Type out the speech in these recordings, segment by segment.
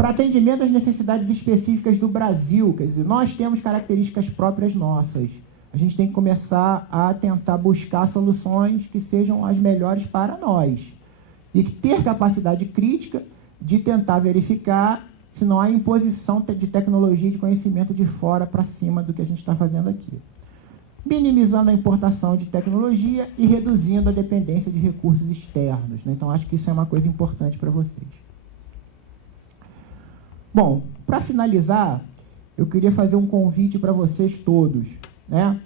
para atendimento às necessidades específicas do Brasil. Quer dizer, nós temos características próprias nossas. A gente tem que começar a tentar buscar soluções que sejam as melhores para nós. E ter capacidade crítica de tentar verificar se não há imposição de tecnologia e de conhecimento de fora para cima do que a gente está fazendo aqui. Minimizando a importação de tecnologia e reduzindo a dependência de recursos externos, né? Então, acho que isso é uma coisa importante para vocês. Bom, para finalizar, eu queria fazer um convite para vocês todos, né?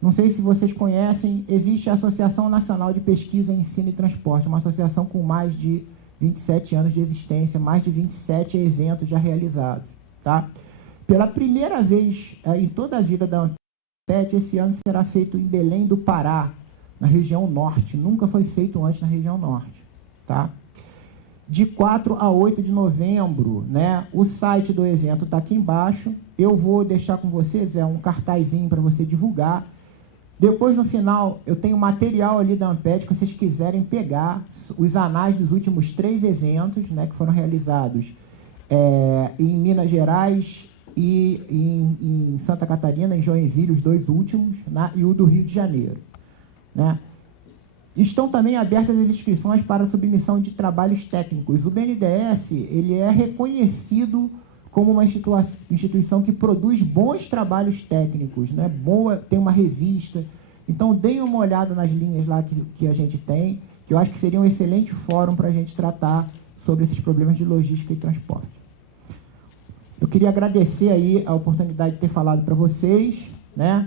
Não sei se vocês conhecem, existe a Associação Nacional de Pesquisa, Ensino e Transporte, uma associação com mais de 27 anos de existência, mais de 27 eventos já realizados, tá? Pela primeira vez em toda a vida da ANPET, esse ano será feito em Belém do Pará, na região norte. Nunca foi feito antes na região norte, tá? De 4 a 8 de novembro, né? O site do evento está aqui embaixo. Eu vou deixar com vocês um cartazinho para você divulgar. Depois, no final, eu tenho material ali da ANPET que vocês quiserem pegar, os anais dos últimos 3 eventos, né, que foram realizados em Minas Gerais e em Santa Catarina, em Joinville, os 2 últimos, né, e o do Rio de Janeiro, né? Estão também abertas as inscrições para a submissão de trabalhos técnicos. O BNDES, ele é reconhecido como uma instituição que produz bons trabalhos técnicos, né? Boa, tem uma revista. Então, deem uma olhada nas linhas lá que a gente tem, que eu acho que seria um excelente fórum para a gente tratar sobre esses problemas de logística e transporte. Eu queria agradecer aí a oportunidade de ter falado para vocês, né?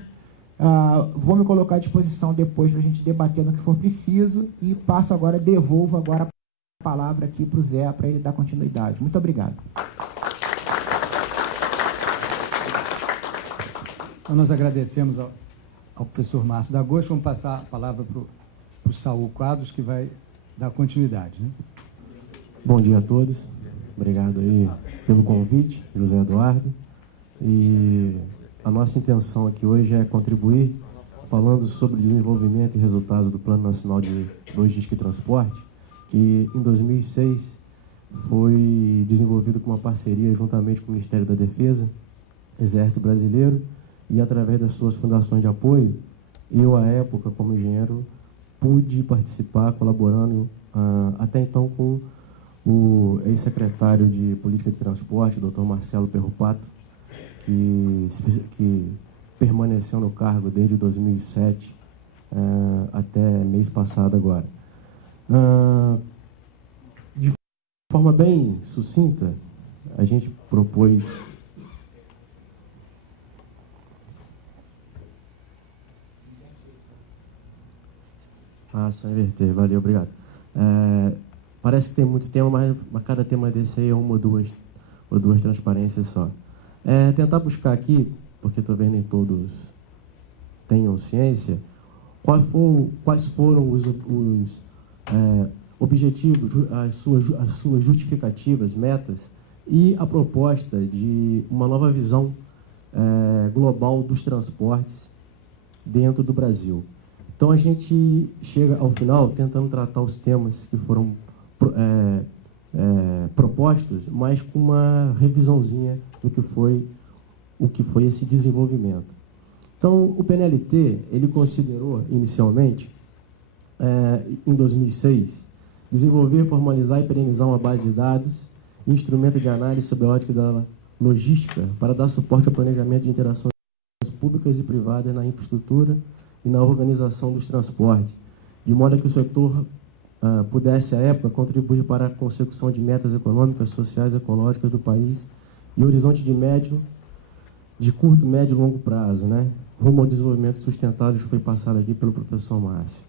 Vou me colocar à disposição depois para a gente debater no que for preciso e devolvo agora a palavra aqui para o Zé, para ele dar continuidade. Muito obrigado. Então, nós agradecemos ao professor Márcio D'Agosto. Vamos passar a palavra para o Saul Quadros, que vai dar continuidade, né? Bom dia a todos. Obrigado aí pelo convite, José Eduardo. E a nossa intenção aqui hoje é contribuir falando sobre o desenvolvimento e resultados do Plano Nacional de Logística e Transporte, que em 2006 foi desenvolvido com uma parceria juntamente com o Ministério da Defesa, Exército Brasileiro, e através das suas fundações de apoio, eu, à época, como engenheiro, pude participar, colaborando até então com o ex-secretário de Política de Transporte, Dr. Marcelo Perrupato, que permaneceu no cargo desde 2007 até mês passado agora. De forma bem sucinta, a gente propôs só inverter, valeu, obrigado. Parece que tem muito tema, mas cada tema desse aí é uma ou duas transparências só. Tentar buscar aqui, porque talvez nem todos tenham ciência, quais foram os objetivos, as suas justificativas, metas, e a proposta de uma nova visão global dos transportes dentro do Brasil. Então, a gente chega ao final tentando tratar os temas que foram propostos, mas com uma revisãozinha do que foi esse desenvolvimento. Então, o PNLT, ele considerou, inicialmente, em 2006, desenvolver, formalizar e perenizar uma base de dados e instrumento de análise sobre a ótica da logística para dar suporte ao planejamento de interações públicas e privadas na infraestrutura e na organização dos transportes, de modo que o setor pudesse, à época, contribuir para a consecução de metas econômicas, sociais e ecológicas do país e horizonte de curto, médio e longo prazo, né? Rumo ao desenvolvimento sustentável, que foi passado aqui pelo professor Márcio.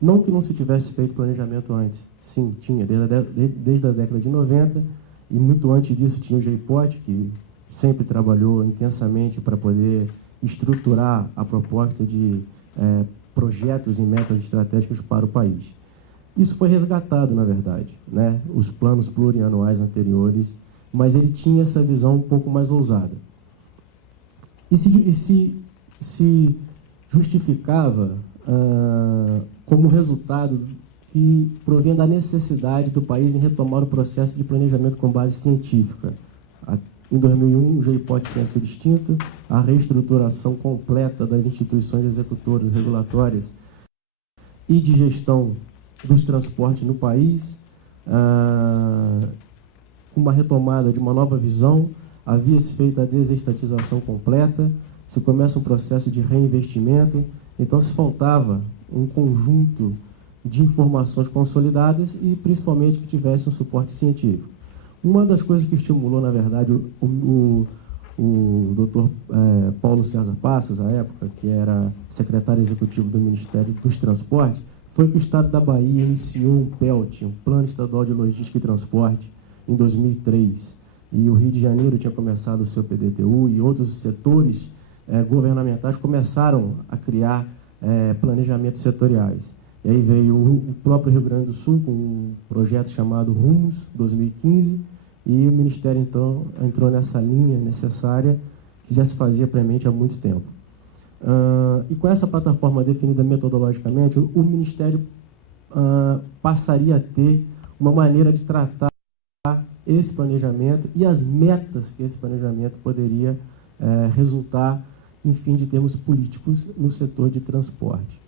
Não que não se tivesse feito planejamento antes. Sim, tinha, desde a década de 90, e muito antes disso tinha o GEIPOT, que sempre trabalhou intensamente para poder estruturar a proposta de projetos e metas estratégicas para o país. Isso foi resgatado, na verdade, né? Os planos plurianuais anteriores, mas ele tinha essa visão um pouco mais ousada. E se justificava como resultado que provinha da necessidade do país em retomar o processo de planejamento com base científica. Em 2001, o GEIPOD tinha sido extinto, a reestruturação completa das instituições executoras, regulatórias e de gestão dos transportes no país, com uma retomada de uma nova visão, havia-se feito a desestatização completa, se começa um processo de reinvestimento, então se faltava um conjunto de informações consolidadas e, principalmente, que tivesse um suporte científico. Uma das coisas que estimulou, na verdade, o Dr. Paulo César Passos, à época, que era secretário executivo do Ministério dos Transportes, foi que o Estado da Bahia iniciou um PELT, um Plano Estadual de Logística e Transporte, em 2003. E o Rio de Janeiro tinha começado o seu PDTU e outros setores governamentais começaram a criar planejamentos setoriais. E aí veio o próprio Rio Grande do Sul com um projeto chamado Rumos 2015 e o Ministério, então, entrou nessa linha necessária que já se fazia premente há muito tempo. E com essa plataforma definida metodologicamente, o Ministério passaria a ter uma maneira de tratar esse planejamento e as metas que esse planejamento poderia resultar, enfim, de termos políticos no setor de transporte.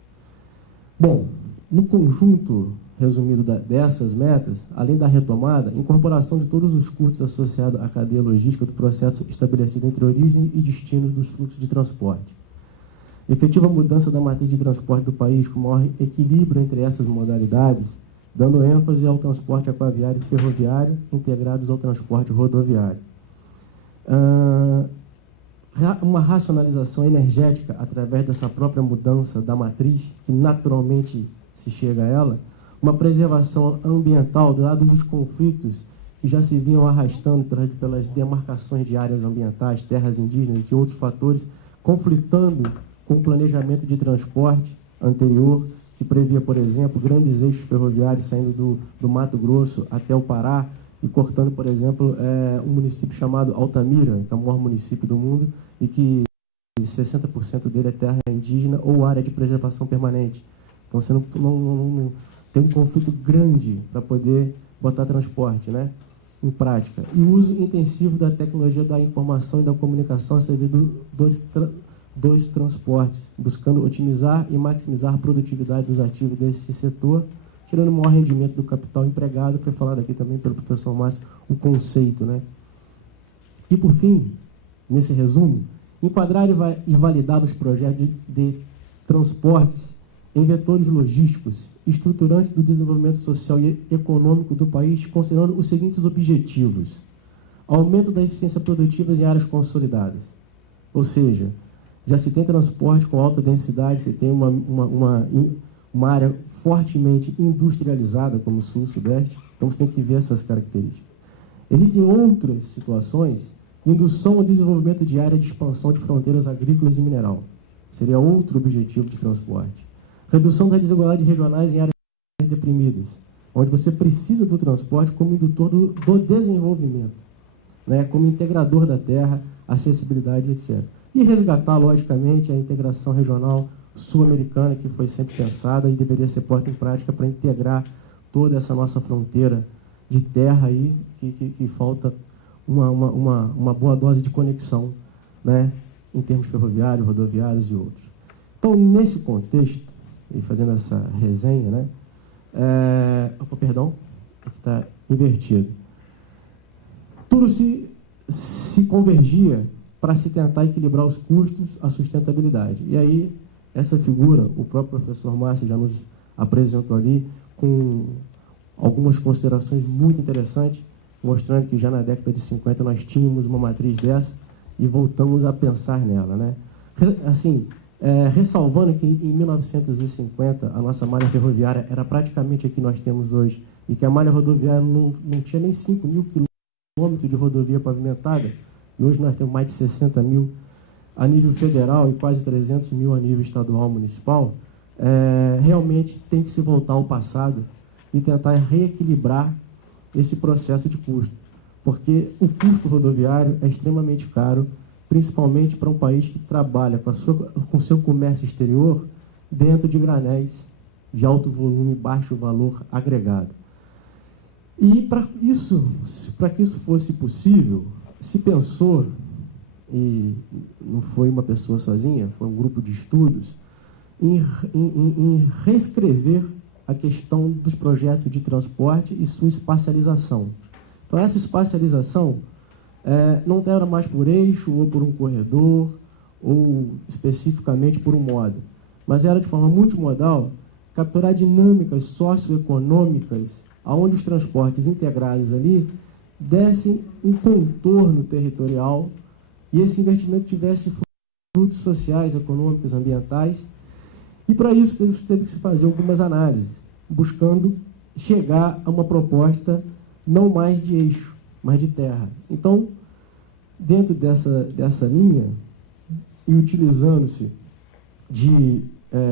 Bom, no conjunto resumido dessas metas, além da retomada, incorporação de todos os custos associados à cadeia logística do processo estabelecido entre origem e destino dos fluxos de transporte. Efetiva mudança da matriz de transporte do país com maior equilíbrio entre essas modalidades, dando ênfase ao transporte aquaviário e ferroviário integrados ao transporte rodoviário. Uma racionalização energética através dessa própria mudança da matriz, que naturalmente se chega a ela, uma preservação ambiental, dados os conflitos que já se vinham arrastando pelas demarcações de áreas ambientais, terras indígenas e outros fatores, conflitando com o planejamento de transporte anterior, que previa, por exemplo, grandes eixos ferroviários saindo do Mato Grosso até o Pará, e cortando, por exemplo, um município chamado Altamira, que é o maior município do mundo, e que 60% dele é terra indígena ou área de preservação permanente. Então, você não tem um conflito grande para poder botar transporte, né, em prática. E o uso intensivo da tecnologia da informação e da comunicação a serviço dos transportes, buscando otimizar e maximizar a produtividade dos ativos desse setor, tirando o maior rendimento do capital empregado. Foi falado aqui também pelo professor Márcio o conceito, né? E, por fim, nesse resumo, enquadrar e validar os projetos de transportes em vetores logísticos estruturantes do desenvolvimento social e econômico do país, considerando os seguintes objetivos: aumento da eficiência produtiva em áreas consolidadas, ou seja, já se tem transporte com alta densidade, se tem uma área fortemente industrializada, como o Sul, Sudeste, então você tem que ver essas características. Existem outras situações: indução ao desenvolvimento de área de expansão de fronteiras agrícolas e mineral. Seria outro objetivo de transporte. Redução das desigualdades regionais em áreas deprimidas, onde você precisa do transporte como indutor do desenvolvimento, né, como integrador da terra, acessibilidade, etc. E resgatar, logicamente, a integração regional sul-americana, que foi sempre pensada e deveria ser posta em prática para integrar toda essa nossa fronteira de terra aí, que falta uma boa dose de conexão, né, em termos ferroviários, rodoviários e outros. Então, nesse contexto, e fazendo essa resenha, né, perdão, aqui está invertido. Tudo se convergia para se tentar equilibrar os custos, a sustentabilidade. E aí, essa figura, o próprio professor Márcio já nos apresentou ali, com algumas considerações muito interessantes, mostrando que já na década de 50 nós tínhamos uma matriz dessa e voltamos a pensar nela, né? Assim, ressalvando que em 1950 a nossa malha ferroviária era praticamente a que nós temos hoje, e que a malha rodoviária não tinha nem 5 mil quilômetros de rodovia pavimentada, e hoje nós temos mais de 60 mil a nível federal e quase 300 mil a nível estadual municipal. Realmente tem que se voltar ao passado e tentar reequilibrar esse processo de custo, porque o custo rodoviário é extremamente caro, principalmente para um país que trabalha com seu comércio exterior dentro de granéis de alto volume e baixo valor agregado. E para que isso fosse possível, se pensou, e não foi uma pessoa sozinha, foi um grupo de estudos, em reescrever a questão dos projetos de transporte e sua espacialização. Então, essa espacialização não era mais por eixo ou por um corredor, ou especificamente por um modo, mas era de forma multimodal, capturar dinâmicas socioeconômicas, onde os transportes integrados ali dessem um contorno territorial e esse investimento tivesse frutos sociais, econômicos, ambientais. E, para isso, teve que se fazer algumas análises, buscando chegar a uma proposta não mais de eixo, mas de terra. Então, dentro dessa linha, e utilizando-se de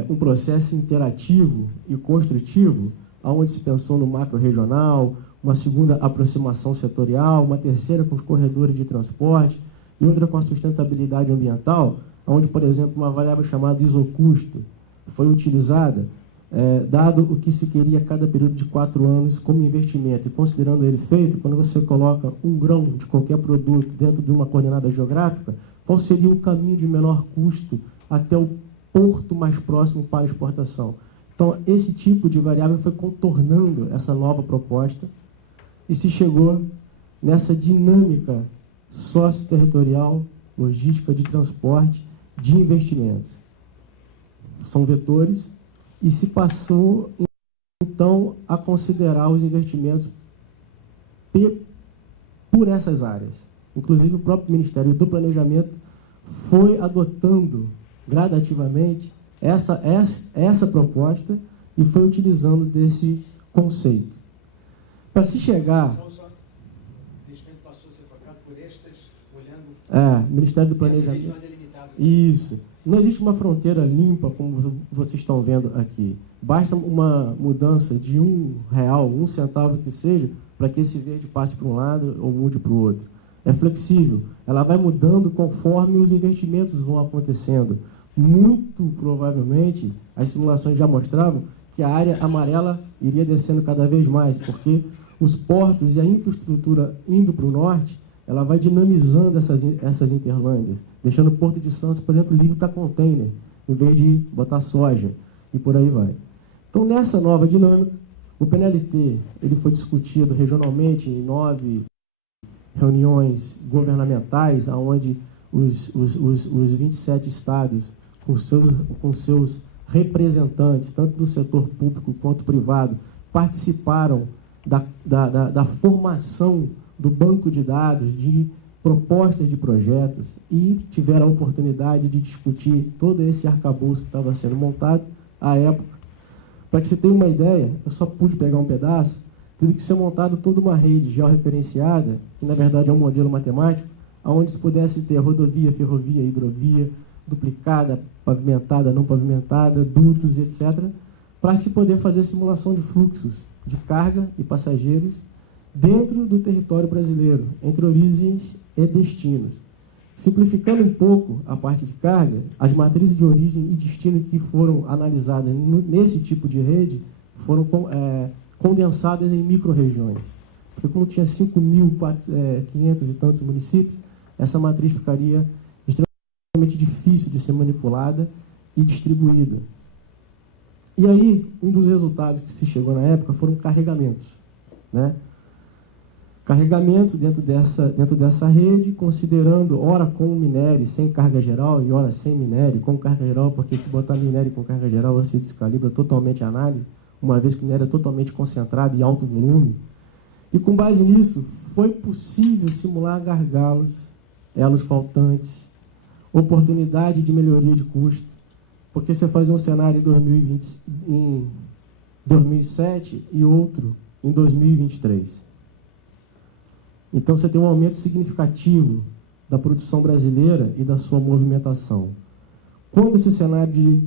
um processo interativo e construtivo, onde se pensou no macro-regional, uma segunda aproximação setorial, uma terceira com os corredores de transporte e outra com a sustentabilidade ambiental, onde, por exemplo, uma variável chamada isocusto foi utilizada, dado o que se queria a cada período de 4 anos como investimento, e considerando ele feito, quando você coloca um grão de qualquer produto dentro de uma coordenada geográfica, qual seria o caminho de menor custo até o porto mais próximo para exportação. Então, esse tipo de variável foi contornando essa nova proposta e se chegou nessa dinâmica socioterritorial, logística de transporte, de investimentos. São vetores, e se passou, então, a considerar os investimentos por essas áreas. Inclusive, o próprio Ministério do Planejamento foi adotando gradativamente essa proposta e foi utilizando desse conceito. Para se chegar... O investimento passou a ser focado por estas, olhando... Ministério do Planejamento. Isso. Não existe uma fronteira limpa, como vocês estão vendo aqui. Basta uma mudança de R$1, R$1 que seja, para que esse verde passe para um lado ou mude para o outro. É flexível. Ela vai mudando conforme os investimentos vão acontecendo. Muito provavelmente, as simulações já mostravam que a área amarela iria descendo cada vez mais, porque os portos e a infraestrutura indo para o norte, ela vai dinamizando essas interlândias, deixando o Porto de Santos, por exemplo, livre para container, em vez de botar soja, e por aí vai. Então, nessa nova dinâmica, o PNLT ele foi discutido regionalmente em 9 reuniões governamentais, onde os 27 estados, com seus representantes, tanto do setor público quanto privado, participaram da formação do banco de dados, de propostas de projetos, e tiveram a oportunidade de discutir todo esse arcabouço que estava sendo montado à época. Para que você tenha uma ideia, eu só pude pegar um pedaço, teve que ser montado toda uma rede georreferenciada, que na verdade é um modelo matemático, onde se pudesse ter rodovia, ferrovia, hidrovia, duplicada, pavimentada, não pavimentada, dutos, etc., para se poder fazer simulação de fluxos de carga e passageiros dentro do território brasileiro, entre origens e destinos. Simplificando um pouco a parte de carga, as matrizes de origem e destino que foram analisadas nesse tipo de rede foram condensadas em micro-regiões. Porque como tinha 5.500 e tantos municípios, essa matriz ficaria extremamente difícil de ser manipulada e distribuída. E aí, um dos resultados que se chegou na época foram carregamentos, né? Carregamentos dentro dessa rede, considerando ora com minério sem carga geral e ora sem minério com carga geral, porque se botar minério com carga geral, você descalibra totalmente a análise, uma vez que o minério é totalmente concentrado e alto volume. E com base nisso, foi possível simular gargalos, elos faltantes, oportunidade de melhoria de custo, porque você faz um cenário em 2007 e outro em 2023. Então, você tem um aumento significativo da produção brasileira e da sua movimentação. Quando esse cenário de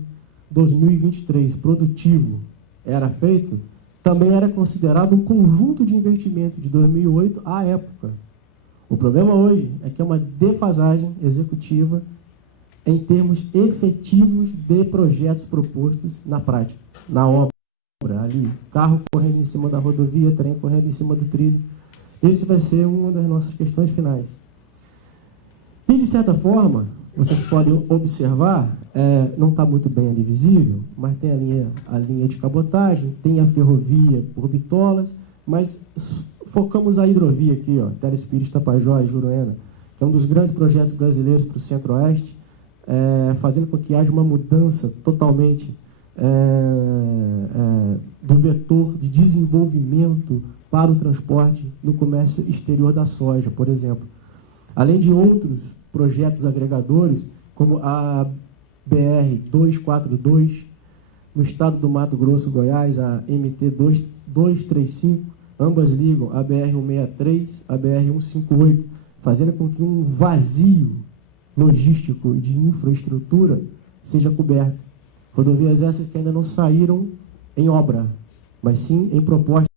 2023 produtivo era feito, também era considerado um conjunto de investimento de 2008 à época. O problema hoje é que é uma defasagem executiva em termos efetivos de projetos propostos na prática, na obra. ali, carro correndo em cima da rodovia, trem correndo em cima do trilho. Esse vai ser uma das nossas questões finais. E, de certa forma, vocês podem observar, não está muito bem ali visível, mas tem a linha de cabotagem, tem a ferrovia por bitolas, mas focamos a hidrovia aqui, ó, Telespires, Tapajós, Juruena, que é um dos grandes projetos brasileiros para o Centro-Oeste, fazendo com que haja uma mudança totalmente do vetor de desenvolvimento para o transporte no comércio exterior da soja, por exemplo. Além de outros projetos agregadores, como a BR-242, no estado do Mato Grosso, Goiás, a MT-235, ambas ligam a BR-163, a BR-158, fazendo com que um vazio logístico de infraestrutura seja coberto. Rodovias essas que ainda não saíram em obra, mas sim em proposta